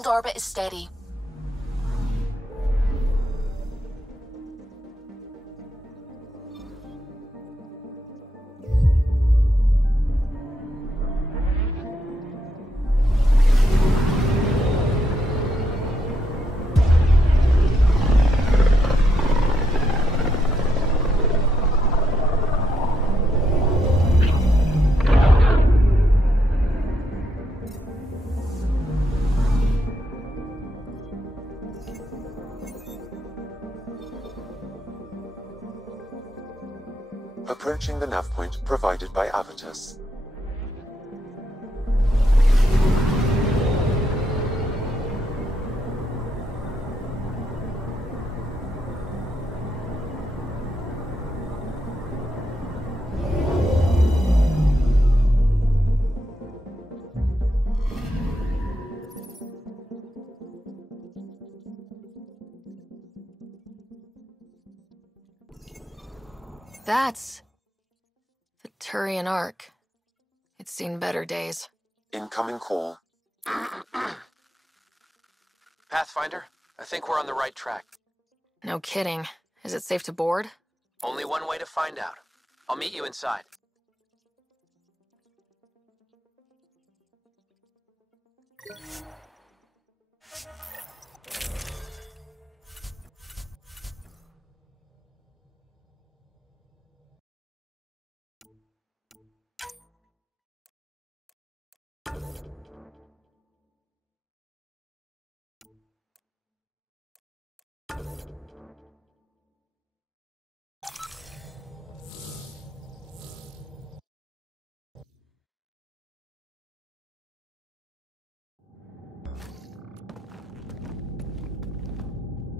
Hold orbit is steady. Approaching the nav point provided by Avitus. That's the Turian Ark. It's seen better days. Incoming call. Pathfinder, I think we're on the right track. No kidding. Is it safe to board? Only one way to find out. I'll meet you inside.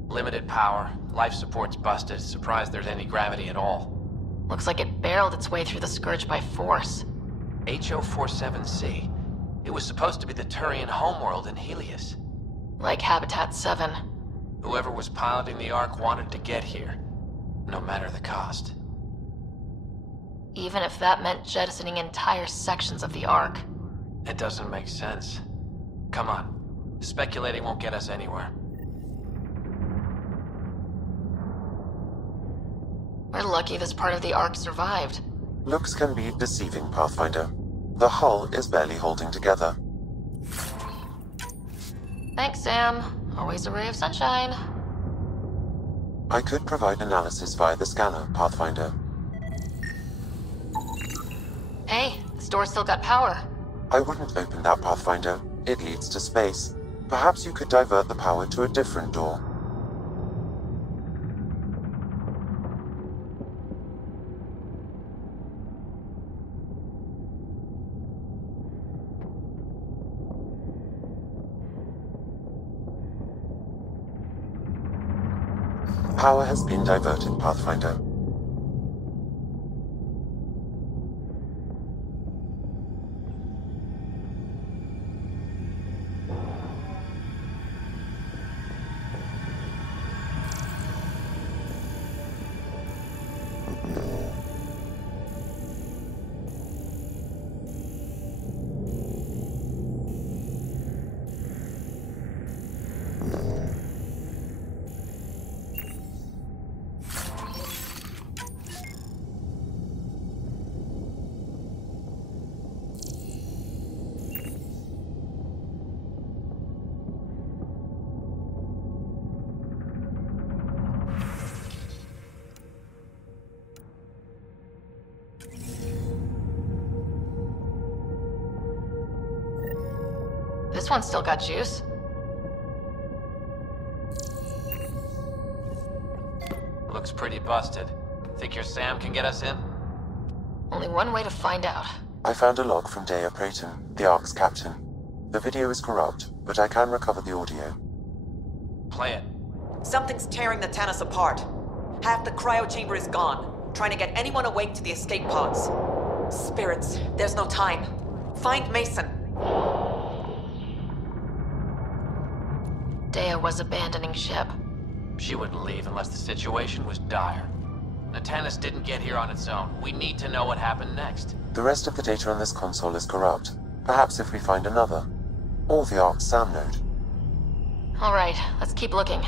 Limited power. Life support's busted. Surprised there's any gravity at all. Looks like it barreled its way through the Scourge by force. HO47C. It was supposed to be the Turian homeworld in Helios. Like Habitat 7. Whoever was piloting the Ark wanted to get here, no matter the cost. Even if that meant jettisoning entire sections of the Ark. It doesn't make sense. Come on. Speculating won't get us anywhere. We're lucky this part of the Ark survived. Looks can be deceiving, Pathfinder. The hull is barely holding together. Thanks, Sam. Always a ray of sunshine. I could provide analysis via the scanner, Pathfinder. Hey, this door's still got power. I wouldn't open that, Pathfinder. It leads to space. Perhaps you could divert the power to a different door. Power has been diverted, Pathfinder. This one's still got juice. Looks pretty busted. Think your Sam can get us in? Only one way to find out. I found a log from Dea Prayton, the Ark's captain. The video is corrupt, but I can recover the audio. Play it. Something's tearing the Tannis apart. Half the cryo chamber is gone, trying to get anyone awake to the escape pods. Spirits, there's no time. Find Mason. Dea was abandoning ship. She wouldn't leave unless the situation was dire. The Tannis didn't get here on its own. We need to know what happened next. The rest of the data on this console is corrupt. Perhaps if we find another. Or the Ark's SAM node. Alright, let's keep looking.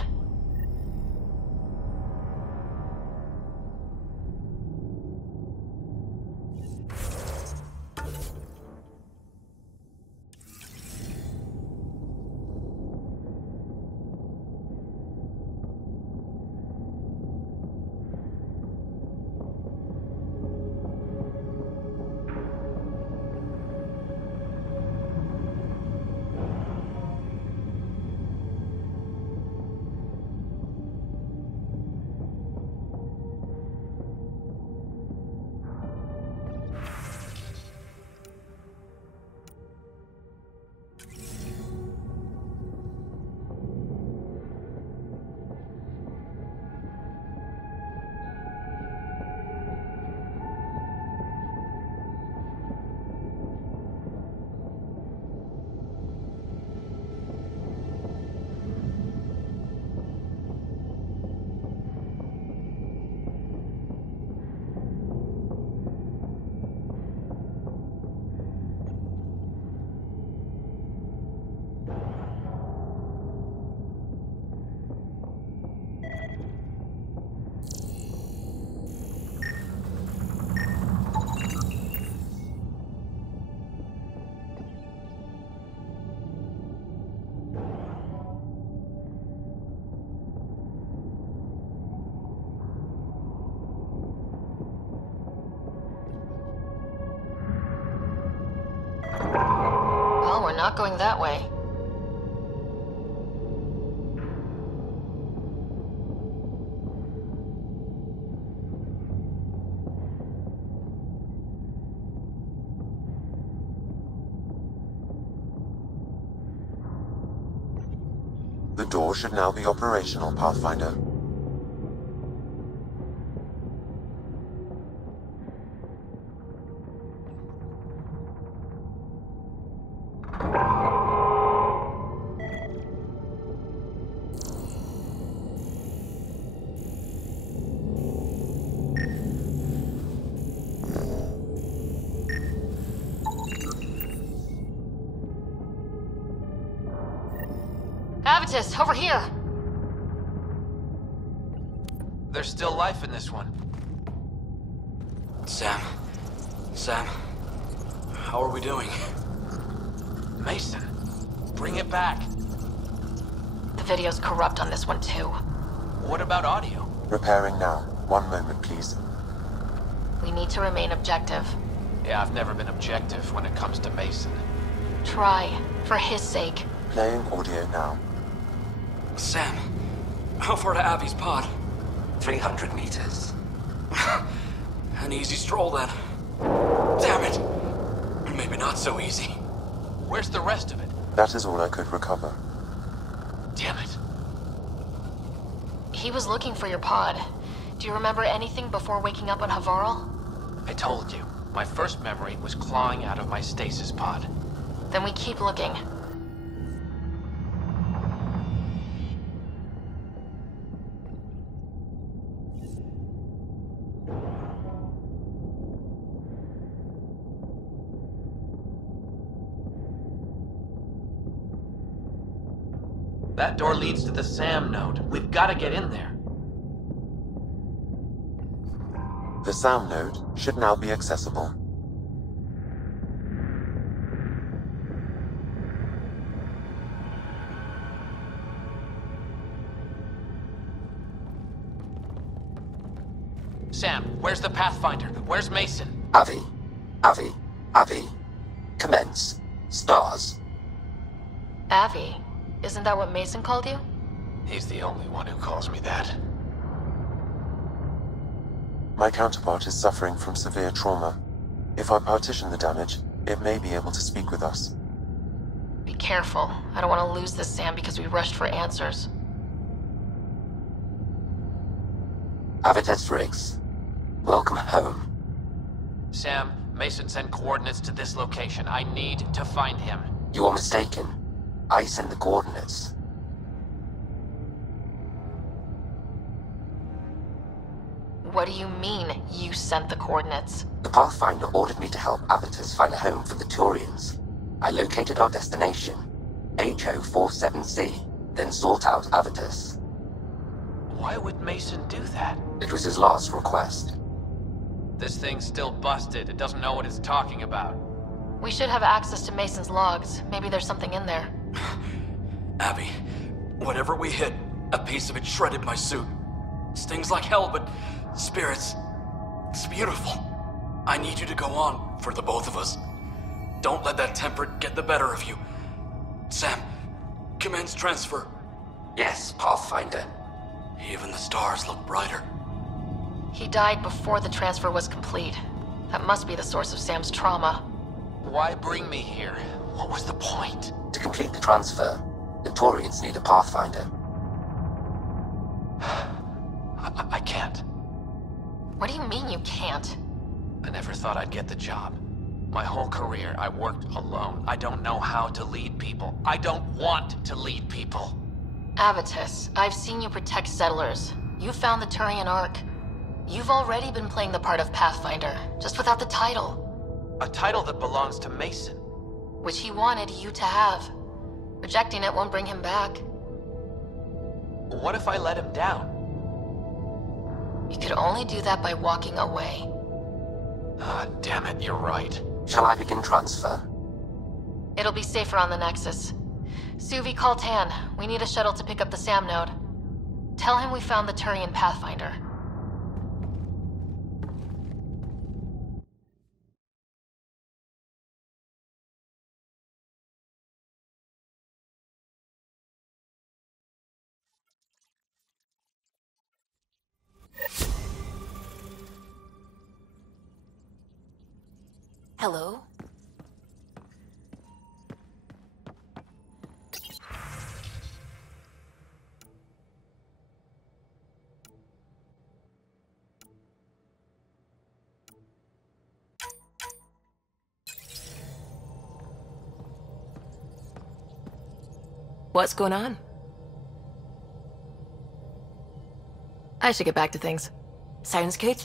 Well, we're not going that way. The door should now be operational, Pathfinder. Avitus, over here! There's still life in this one. Sam? Sam? How are we doing? Mason, bring it back. The video's corrupt on this one too. What about audio? Repairing now. 1 moment, please. We need to remain objective. Yeah, I've never been objective when it comes to Mason. Try, for his sake. Playing audio now. Sam, how far to Abby's pod? 300 meters. An easy stroll then. Damn it! Maybe not so easy. Where's the rest of it? That is all I could recover. Damn it. He was looking for your pod. Do you remember anything before waking up on Havarl? I told you. My first memory was clawing out of my stasis pod. Then we keep looking. That door leads to the SAM node. We've got to get in there. The SAM node should now be accessible. Sam, where's the Pathfinder? Where's Mason? Avi. Commence. Stars. Avi. Isn't that what Mason called you? He's the only one who calls me that. My counterpart is suffering from severe trauma. If I partition the damage, it may be able to speak with us. Be careful. I don't want to lose this Sam because we rushed for answers. Avitus Riggs. Welcome home. Sam, Mason sent coordinates to this location. I need to find him. You are mistaken. I sent the coordinates. What do you mean, you sent the coordinates? The Pathfinder ordered me to help Avitus find a home for the Turians. I located our destination, HO47C. then sought out Avitus. Why would Mason do that? It was his last request. This thing's still busted. It doesn't know what it's talking about. We should have access to Mason's logs. Maybe there's something in there. Abby, whatever we hit, a piece of it shredded my suit. Stings like hell, but spirits, it's beautiful. I need you to go on, for the both of us. Don't let that temperate get the better of you. Sam, commence transfer. Yes, Pathfinder. Even the stars look brighter. He died before the transfer was complete. That must be the source of Sam's trauma. Why bring me here? What was the point? To complete the transfer, the Taurians need a Pathfinder. I can't. What do you mean you can't? I never thought I'd get the job. My whole career, I worked alone. I don't know how to lead people. I don't want to lead people. Avitus, I've seen you protect settlers. You found the Turian Ark. You've already been playing the part of Pathfinder, just without the title. A title that belongs to Mason. Which he wanted you to have. Rejecting it won't bring him back. What if I let him down? You could only do that by walking away. Ah, damn it, you're right. Shall I begin transfer? It'll be safer on the Nexus. Suvi, call Tan. We need a shuttle to pick up the Sam node. Tell him we found the Turian Pathfinder. Hello? What's going on? I should get back to things. Sounds good.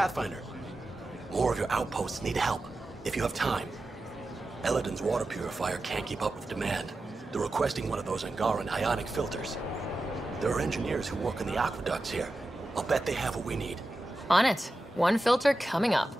Pathfinder. More of your outposts need help, if you have time. Eladin's water purifier can't keep up with demand. They're requesting one of those Angaran ionic filters. There are engineers who work in the aqueducts here. I'll bet they have what we need. On it. One filter coming up.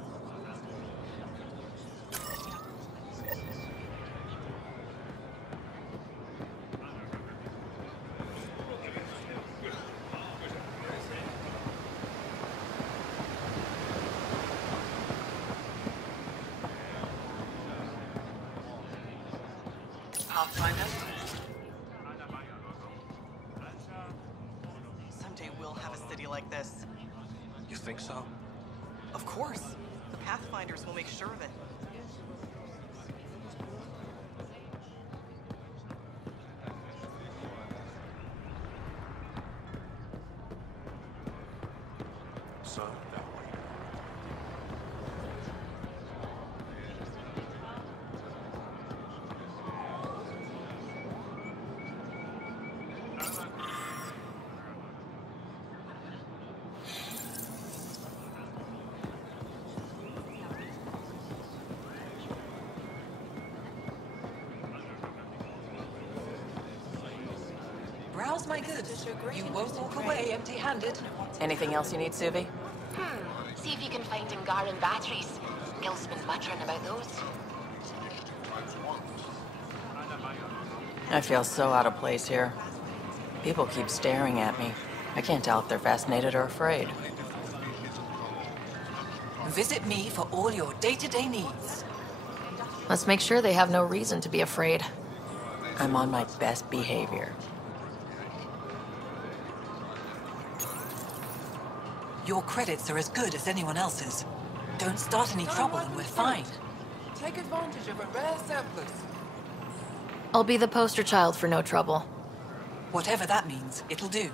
Pathfinder? Someday we'll have a city like this. You think so? Of course. The Pathfinders will make sure of it. So, that way. Browse my goods. You won't walk away empty-handed. Anything else you need, Suvi? See if you can find Angaran batteries. Gil's been muttering about those. I feel so out of place here. People keep staring at me. I can't tell if they're fascinated or afraid. Visit me for all your day-to-day needs. Let's make sure they have no reason to be afraid. I'm on my best behavior. Your credits are as good as anyone else's. Don't start any trouble and we're fine. Take advantage of a rare surplus. I'll be the poster child for no trouble. Whatever that means, it'll do.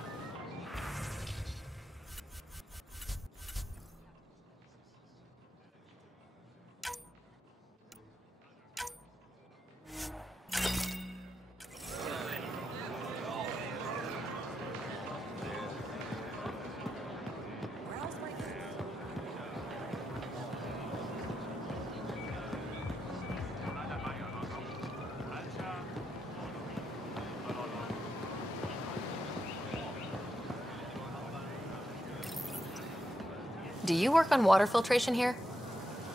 Do you work on water filtration here?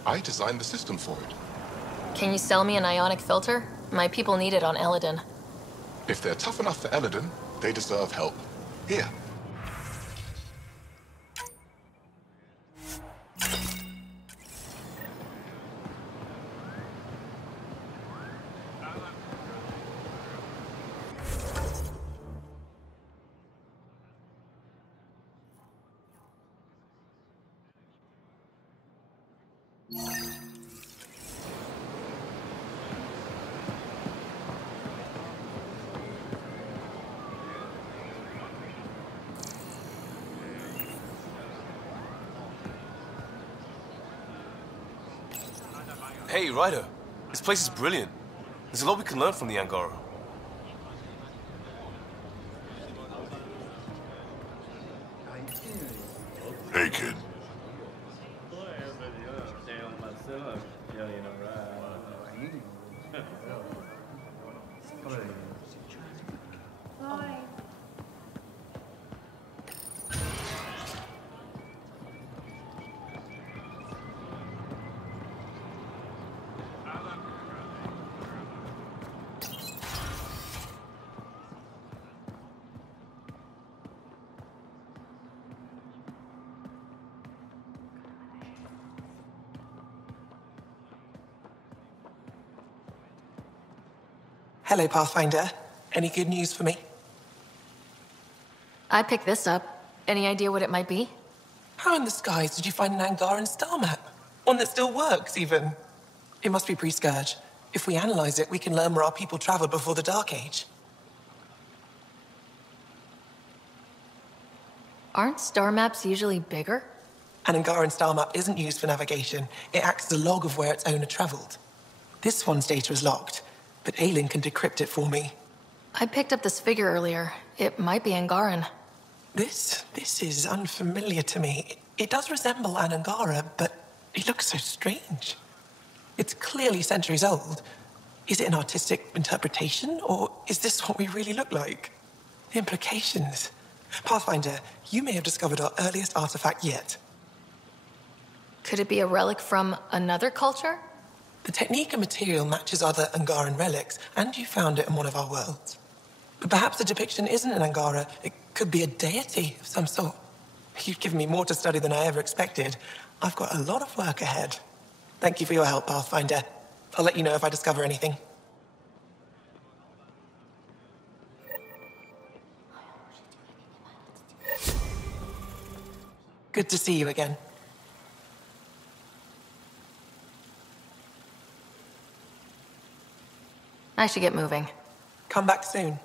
I designed the system for it. Can you sell me an ionic filter? My people need it on Eladin. If they're tough enough for Eladin, they deserve help. Here. Hey, Ryder. This place is brilliant. There's a lot we can learn from the Angara. Hey, kid. Hello, Pathfinder. Any good news for me? I picked this up. Any idea what it might be? How in the skies did you find an Angaran star map? One that still works, even. It must be pre-Scourge. If we analyze it, we can learn where our people traveled before the Dark Age. Aren't star maps usually bigger? An Angaran star map isn't used for navigation. It acts as a log of where its owner traveled. This one's data is locked, but Aelin can decrypt it for me. I picked up this figure earlier. It might be Angaran. This is unfamiliar to me. It does resemble an Angara, but it looks so strange. It's clearly centuries old. Is it an artistic interpretation, or is this what we really look like? The implications. Pathfinder, you may have discovered our earliest artifact yet. Could it be a relic from another culture? The technique and material matches other Angaran relics, and you found it in one of our worlds. But perhaps the depiction isn't an Angara. It could be a deity of some sort. You've given me more to study than I ever expected. I've got a lot of work ahead. Thank you for your help, Pathfinder. I'll let you know if I discover anything. Good to see you again. I should get moving. Come back soon.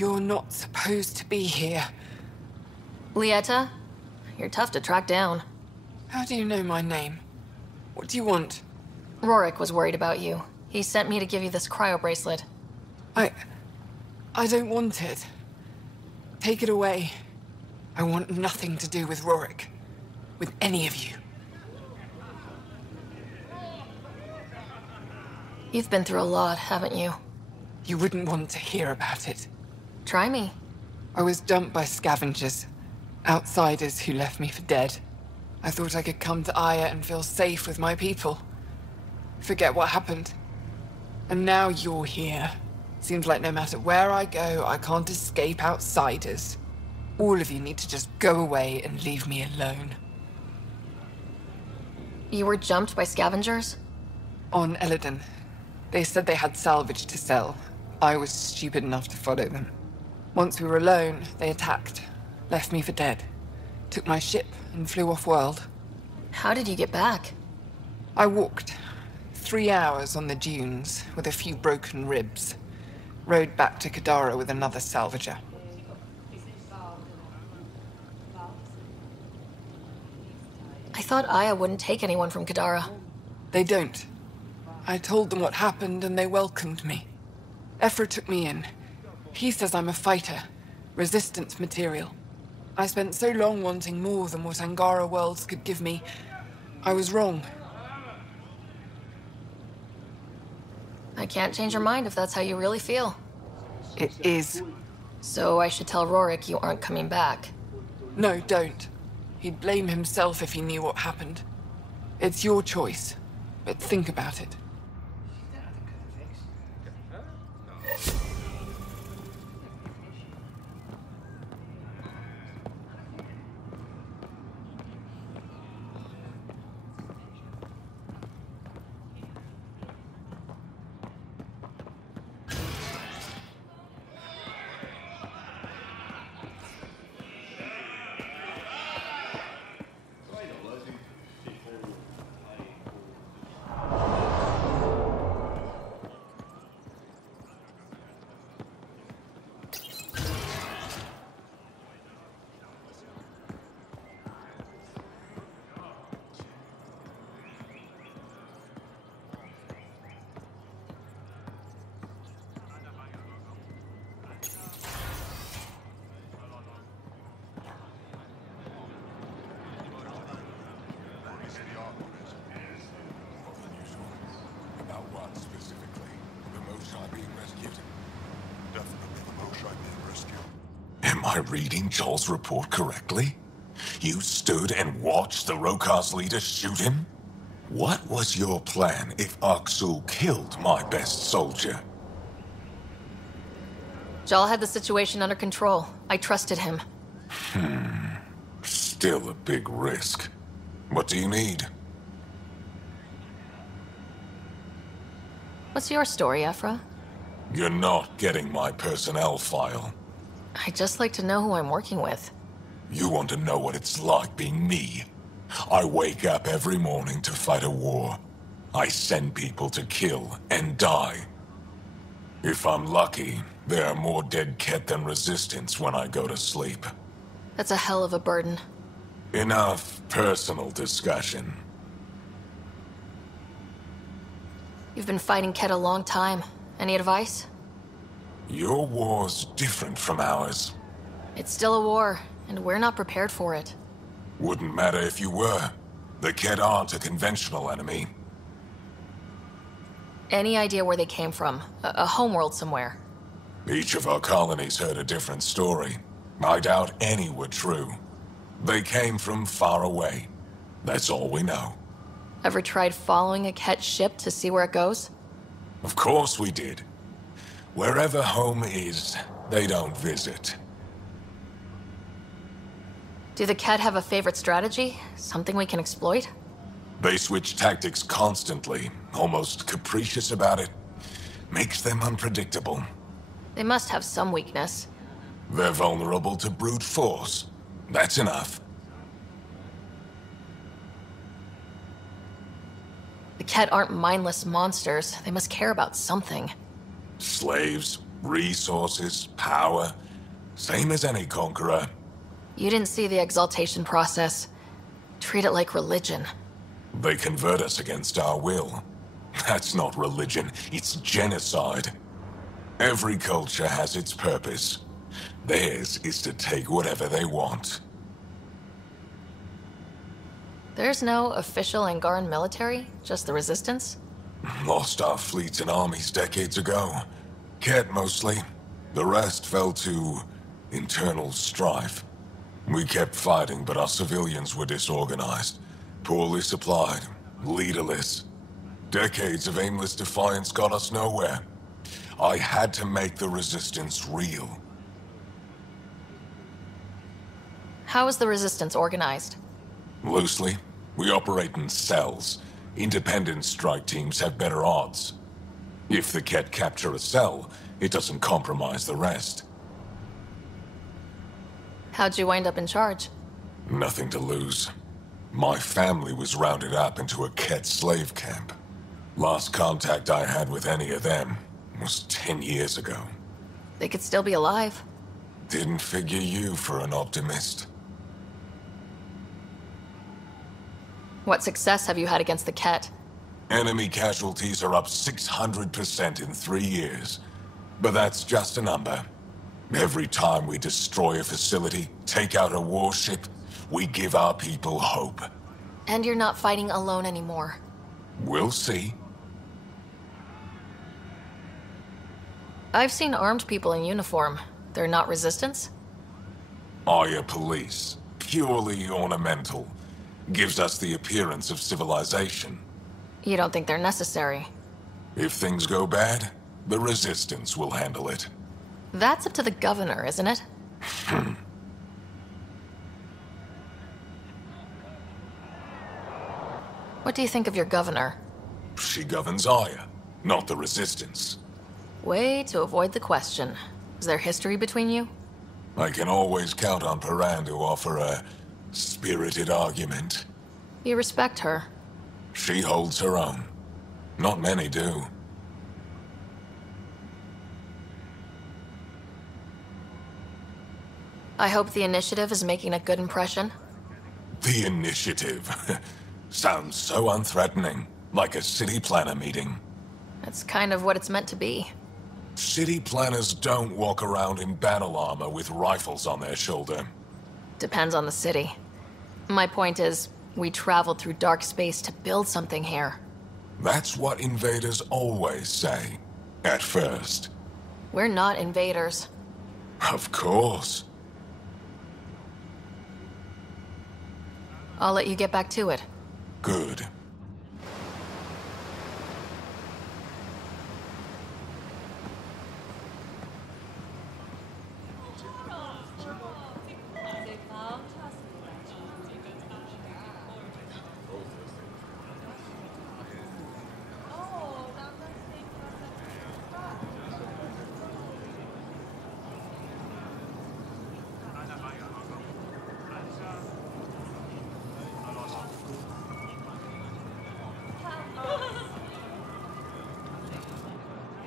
You're not supposed to be here. Lieta? You're tough to track down. How do you know my name? What do you want? Rorik was worried about you. He sent me to give you this cryo bracelet. I don't want it. Take it away. I want nothing to do with Rorik. With any of you. You've been through a lot, haven't you? You wouldn't want to hear about it. Try me. I was dumped by scavengers. Outsiders who left me for dead. I thought I could come to Aya and feel safe with my people. Forget what happened. And now you're here. Seems like no matter where I go, I can't escape outsiders. All of you need to just go away and leave me alone. You were jumped by scavengers? On Eladon. They said they had salvage to sell. I was stupid enough to follow them. Once we were alone, they attacked. Left me for dead. Took my ship and flew off-world. How did you get back? I walked. 3 hours on the dunes, with a few broken ribs. Rode back to Kadara with another salvager. I thought Aya wouldn't take anyone from Kadara. They don't. I told them what happened and they welcomed me. Ephra took me in. He says I'm a fighter. Resistance material. I spent so long wanting more than what Angara worlds could give me. I was wrong. I can't change your mind if that's how you really feel. It is. So I should tell Rorik you aren't coming back. No, don't. He'd blame himself if he knew what happened. It's your choice, but think about it. Am I reading Joel's report correctly? You stood and watched the Rokar's leader shoot him? What was your plan if Aksul killed my best soldier? Jal had the situation under control. I trusted him. Still a big risk. What do you need? What's your story, Ephra? You're not getting my personnel file. I'd just like to know who I'm working with. You want to know what it's like being me? I wake up every morning to fight a war. I send people to kill and die. If I'm lucky, there are more dead Ket than resistance when I go to sleep. That's a hell of a burden. Enough personal discussion. You've been fighting Ket a long time. Any advice? Your war's different from ours. It's still a war, and we're not prepared for it. Wouldn't matter if you were. The Ket aren't a conventional enemy. Any idea where they came from? A homeworld somewhere? Each of our colonies heard a different story. I doubt any were true. They came from far away. That's all we know. Ever tried following a Ket ship to see where it goes? Of course we did. Wherever home is, they don't visit. Do the Ket have a favorite strategy? Something we can exploit? They switch tactics constantly, almost capricious about it. Makes them unpredictable. They must have some weakness. They're vulnerable to brute force. That's enough. The Ket aren't mindless monsters. They must care about something. Slaves? Resources, power, same as any conqueror. You didn't see the exaltation process. Treat it like religion. They convert us against our will. That's not religion, it's genocide. Every culture has its purpose. Theirs is to take whatever they want. There's no official Angaran military, just the Resistance? Lost our fleets and armies decades ago. Ket mostly. The rest fell to internal strife. We kept fighting, but our civilians were disorganized, poorly supplied, leaderless. Decades of aimless defiance got us nowhere. I had to make the Resistance real. How is the Resistance organized? Loosely, we operate in cells. Independent strike teams have better odds. If the Ket capture a cell, it doesn't compromise the rest. How'd you wind up in charge? Nothing to lose. My family was rounded up into a Ket slave camp. Last contact I had with any of them was 10 years ago. They could still be alive. Didn't figure you for an optimist. What success have you had against the Ket? Enemy casualties are up 600% in 3 years. But that's just a number. Every time we destroy a facility, take out a warship, we give our people hope. And you're not fighting alone anymore. We'll see. I've seen armed people in uniform. They're not Resistance? Aya police. Purely ornamental. Gives us the appearance of civilization. You don't think they're necessary? If things go bad, the Resistance will handle it. That's up to the governor, isn't it? What do you think of your governor? She governs Aya, not the Resistance. Way to avoid the question. Is there history between you? I can always count on Paran to offer a spirited argument. You respect her. She holds her own. Not many do. I hope the initiative is making a good impression. The initiative. Sounds so unthreatening. Like a city planner meeting. That's kind of what it's meant to be. City planners don't walk around in battle armor with rifles on their shoulder. Depends on the city. My point is, we traveled through dark space to build something here. That's what invaders always say. At first. We're not invaders. Of course. I'll let you get back to it. Good.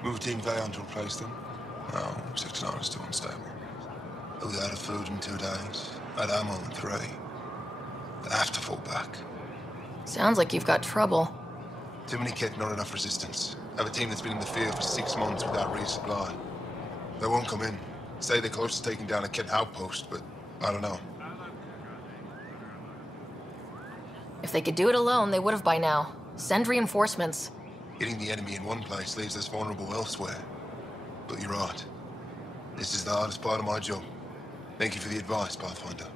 Moved in Vayon to replace them. No, Sector 9 is still unstable. They'll be out of food in 2 days. Out of ammo in 3. They have to fall back. Sounds like you've got trouble. Too many Ket, not enough resistance. I have a team that's been in the field for 6 months without resupply. They won't come in. Say they're close to taking down a Ket outpost, but I don't know. If they could do it alone, they would have by now. Send reinforcements. Hitting the enemy in one place leaves us vulnerable elsewhere. But you're right. This is the hardest part of my job. Thank you for the advice, Pathfinder.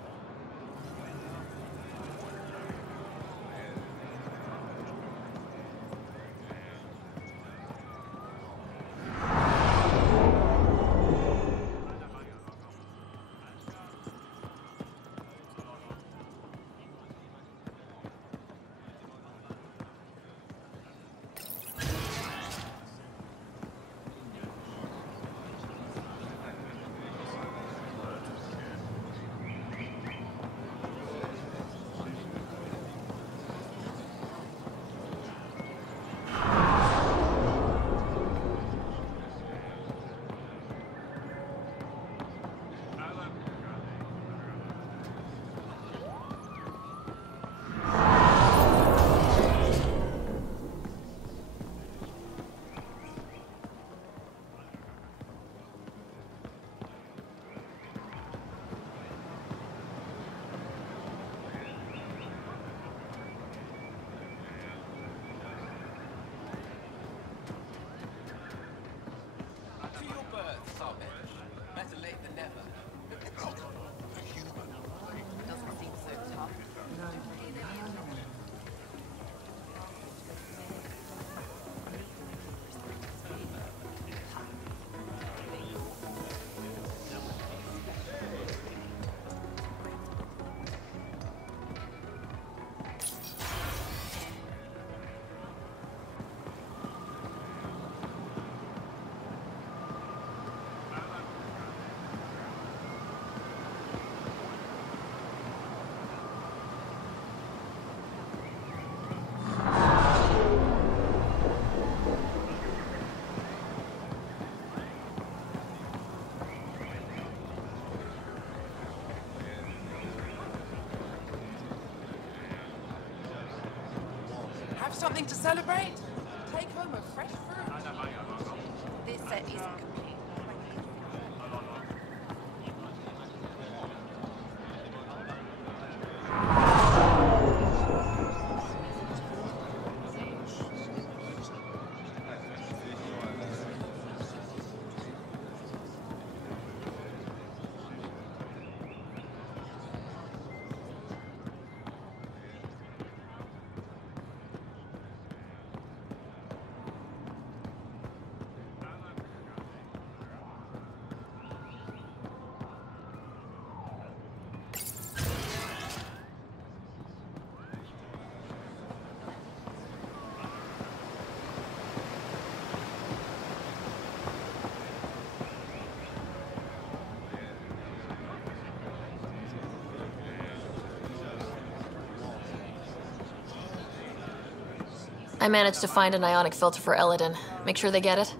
something to celebrate? Take home a fresh fruit. This set isn't complete. I managed to find an ionic filter for Eladin. Make sure they get it.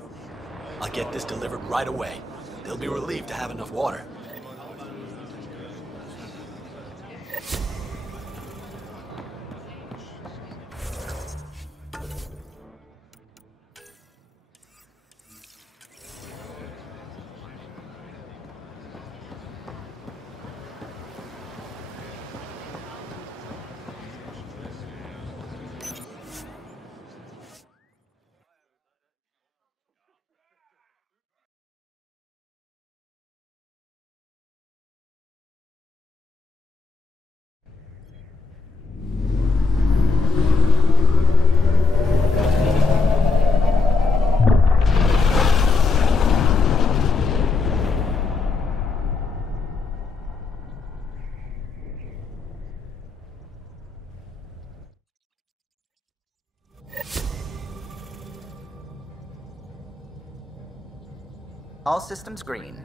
I'll get this delivered right away. They'll be relieved to have enough water. All systems green.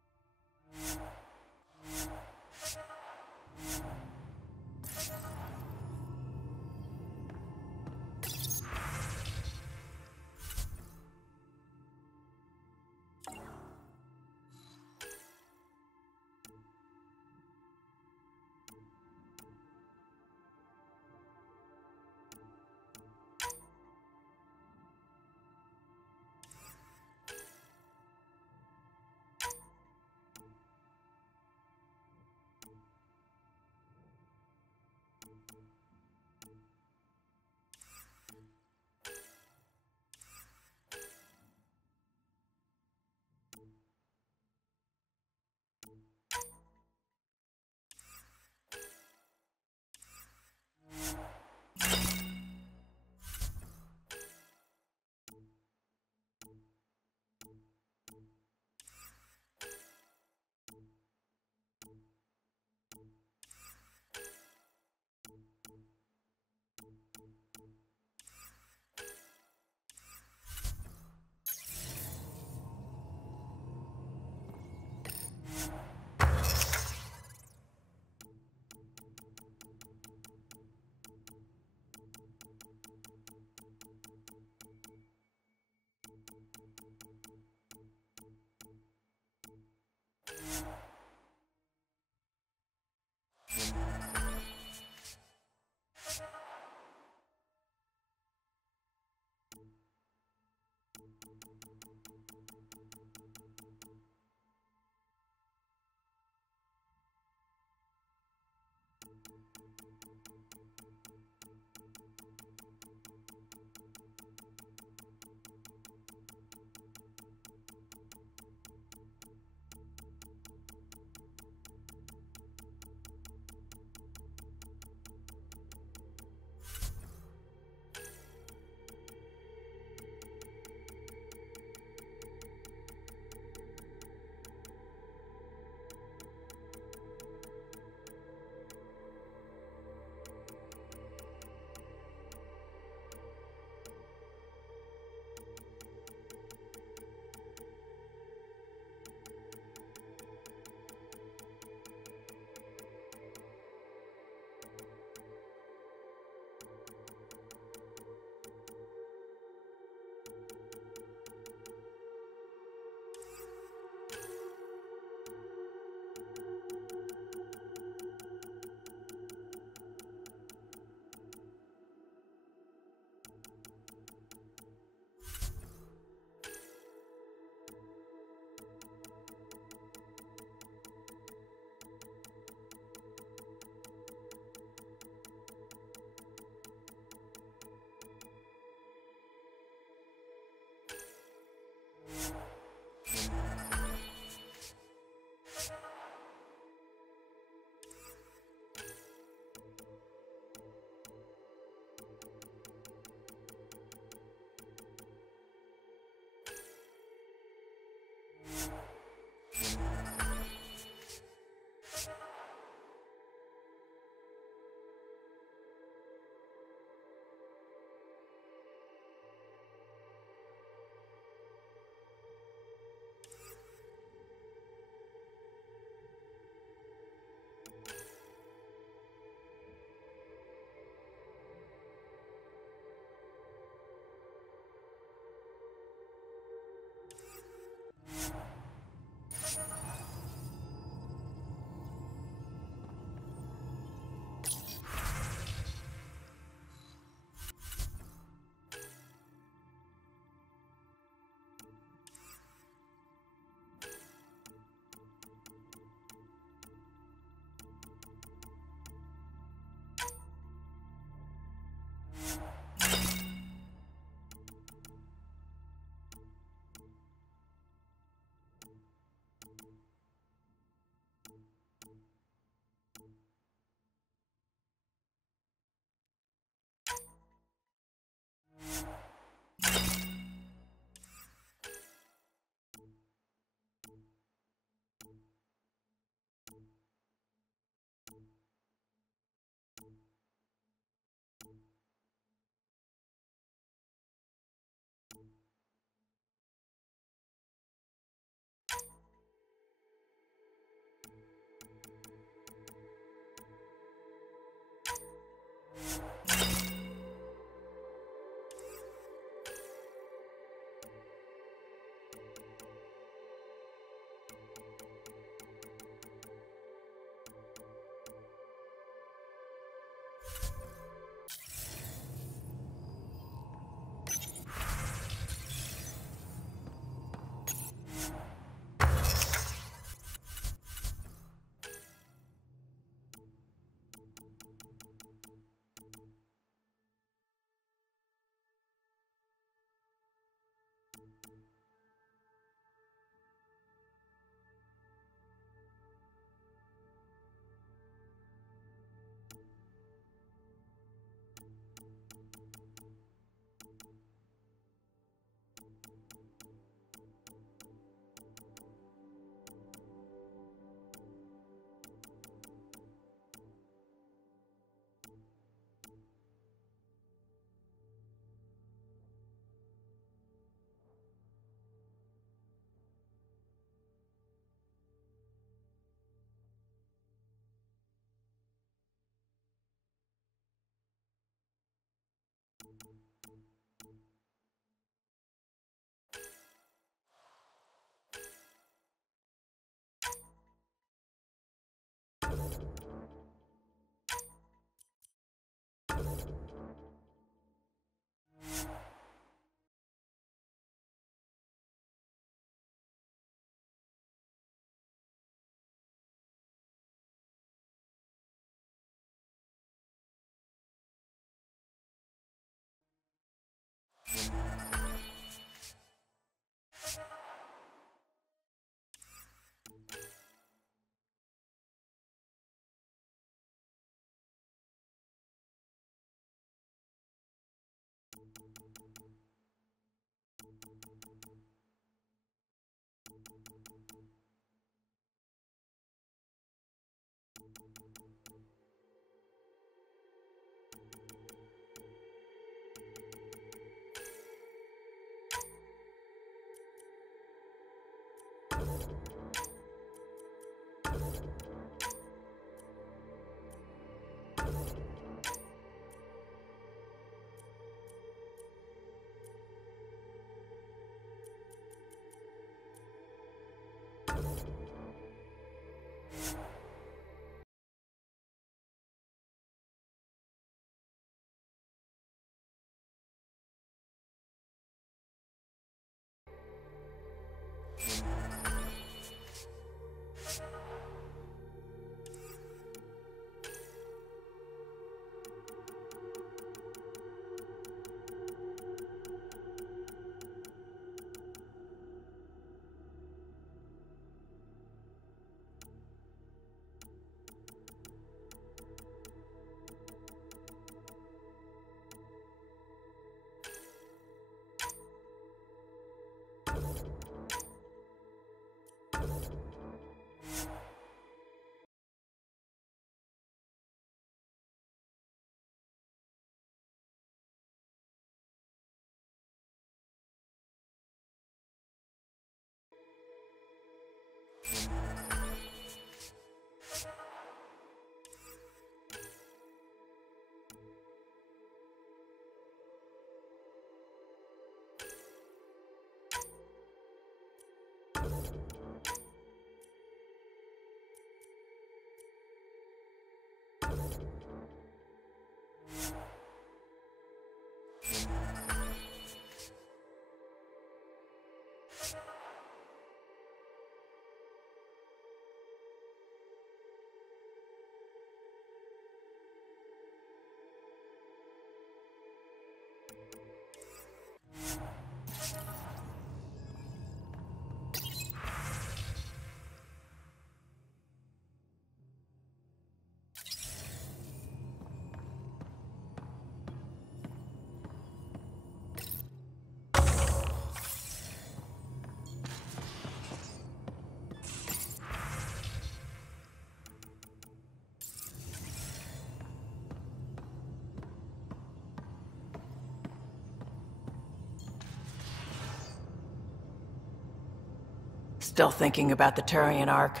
Still thinking about the Turian Ark,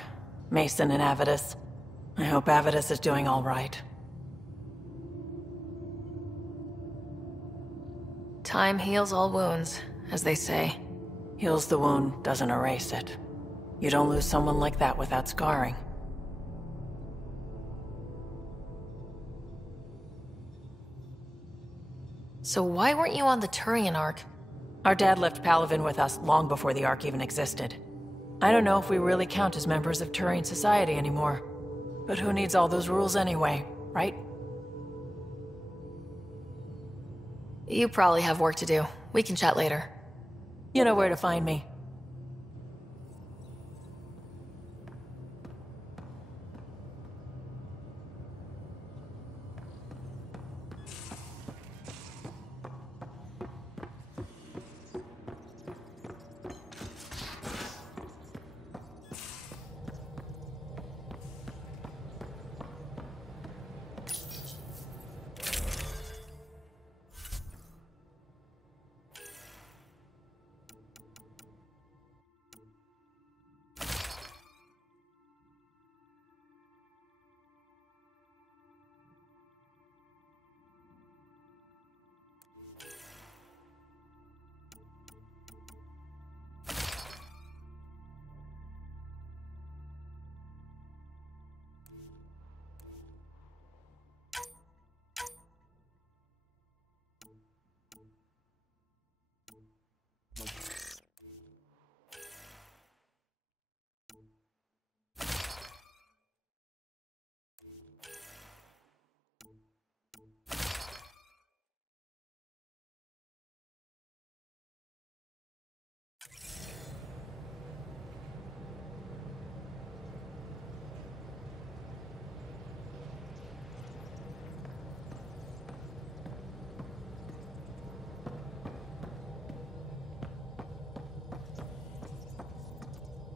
Mason and Avidus. I hope Avidus is doing all right. Time heals all wounds, as they say. Heals the wound, doesn't erase it. You don't lose someone like that without scarring. So why weren't you on the Turian Ark? Our dad left Palaven with us long before the Ark even existed. I don't know if we really count as members of Turian society anymore. But who needs all those rules anyway, right? You probably have work to do. We can chat later. You know where to find me.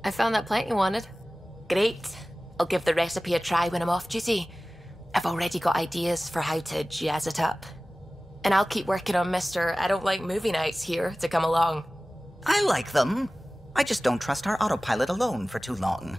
I found that plant you wanted. Great. I'll give the recipe a try when I'm off duty. I've already got ideas for how to jazz it up. And I'll keep working on Mr. I don't like movie nights here to come along. I like them. I just don't trust our autopilot alone for too long.